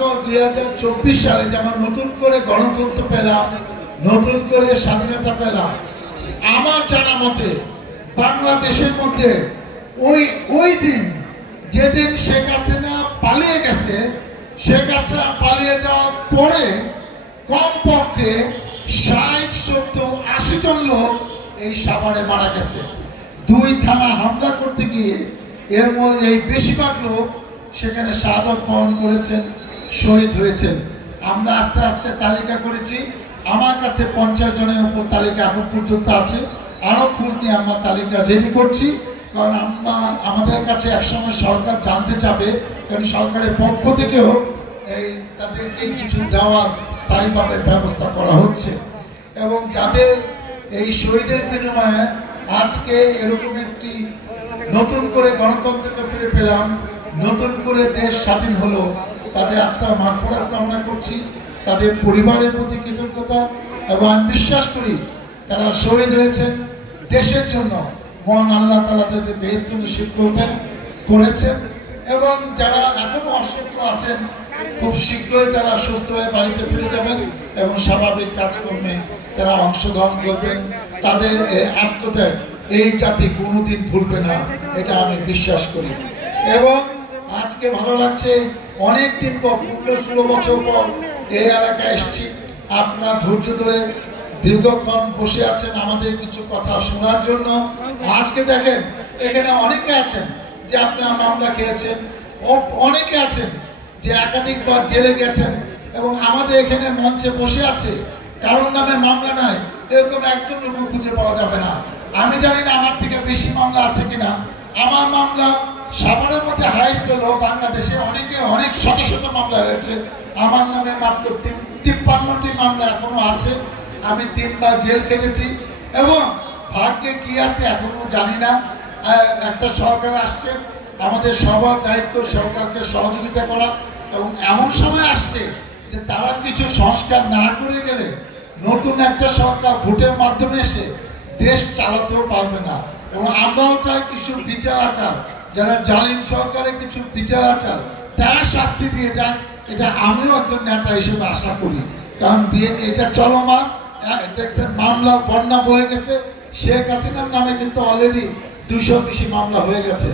2024 সালে যেমন নতুন করে গণতন্ত্র পেলাম, নতুন করে স্বাধীনতা পেলাম, আমার জানা মতে বাংলাদেশের মধ্যে ওই দিন যেদিন শেখ হাসিনা পালিয়ে গেছে, শেখ হাসিনা পালিয়ে যাওয়ার পরে কমপক্ষে 60-70-80 জন লোক এই সাভারে মারা গেছে। 2 থানা হামলা করতে গিয়ে এর মধ্যে এই বেশিরভাগ লোক সেখানে শাহাদত বরণ করেছেন, শহীদ হয়েছেন। আমরা আস্তে আস্তে তালিকা করেছি, আমার কাছে 50 জনের উপর তালিকা এখন পর্যন্ত আছে। আরো খোঁজ নিয়ে আমরা তালিকা রেডি করছি, কারণ আমাদের কাছে একসময় সরকার জানতে চাবে, কারণ সরকারের পক্ষ থেকেও তাদেরকে কিছু দেওয়ার স্থায়ীভাবে ব্যবস্থা করা হচ্ছে। এবং যাদের এই শহীদের বিনিময়ে আজকে এরকম একটি নতুন করে গণতন্ত্রকে ফিরে পেলাম, নতুন করে দেশ স্বাধীন হলো, তাদের আত্মার মাগফিরাত কামনা করছি, তাদের পরিবারের প্রতি কৃতজ্ঞতা। এবং আমি বিশ্বাস করি তারা শহীদ হয়েছেন দেশের জন্য, মহান আল্লাহ তাআলা তাদের বেহেশত নসিব করেছেন। এবং যারা এখনো অসুস্থ আছেন, খুব শীঘ্রই তারা সুস্থ হয়ে বাড়িতে ফিরে যাবেন এবং স্বাভাবিক কাজকর্মে তারা অংশগ্রহণ করবেন। তাদের আত্মত্যাগ এই জাতি কোনোদিন ভুলবে না, এটা আমি বিশ্বাস করি। এবং আজকে ভালো লাগছে, অনেকদিন পর 15-16 বছর পর এই এলাকায় এসেছি। আপনার ধৈর্য ধরে দীর্ঘক্ষণ বসে আছেন আমাদের কিছু কথা শোনার জন্য। আজকে দেখেন এখানে অনেকে আছেন যে আপনার মামলা খেয়েছেন, অনেকে আছেন যে একাধিকবার জেলে গেছেন, এবং আমাদের এখানে মঞ্চে বসে আছে কারোর নামে মামলা নাই, এরকম একজন লোক খুঁজে পাওয়া যাবে না। আমি জানি না আমার থেকে বেশি মামলা আছে কিনা। আমার মামলা সাভারের মধ্যে হাইস্ট হলো বাংলাদেশে, অনেক শত শত মামলা হয়েছে। আমার নামে মাত্র 53টি মামলা এখনো আছে। আমি 3 বার জেল কেটেছি, এবং ভাগ্যে কি আছে এখনো জানি না। একটা সরকার আসছে, আমাদের সবার দায়িত্ব সরকারকে সহযোগিতা করা, এবং এমন সময় আসছে যে তারা কিছু সংস্কার না করে গেলে নতুন একটা সরকার ভোটের মাধ্যমে এসে দেশ চালাতেও পারবে না। এবং আমরাও চাই কিছু বিচার আচার, যারা জালিম সরকারের কিছু বিচার আচার তারা শাস্তি দিয়ে যান, এটা আমিও একজন নেতা হিসেবে আশা করি। কারণ বিএনপি এটা চলমান, দেখছেন মামলা বন্যা বয়ে গেছে। শেখ হাসিনার নামে কিন্তু অলরেডি 200 বেশি মামলা হয়ে গেছে।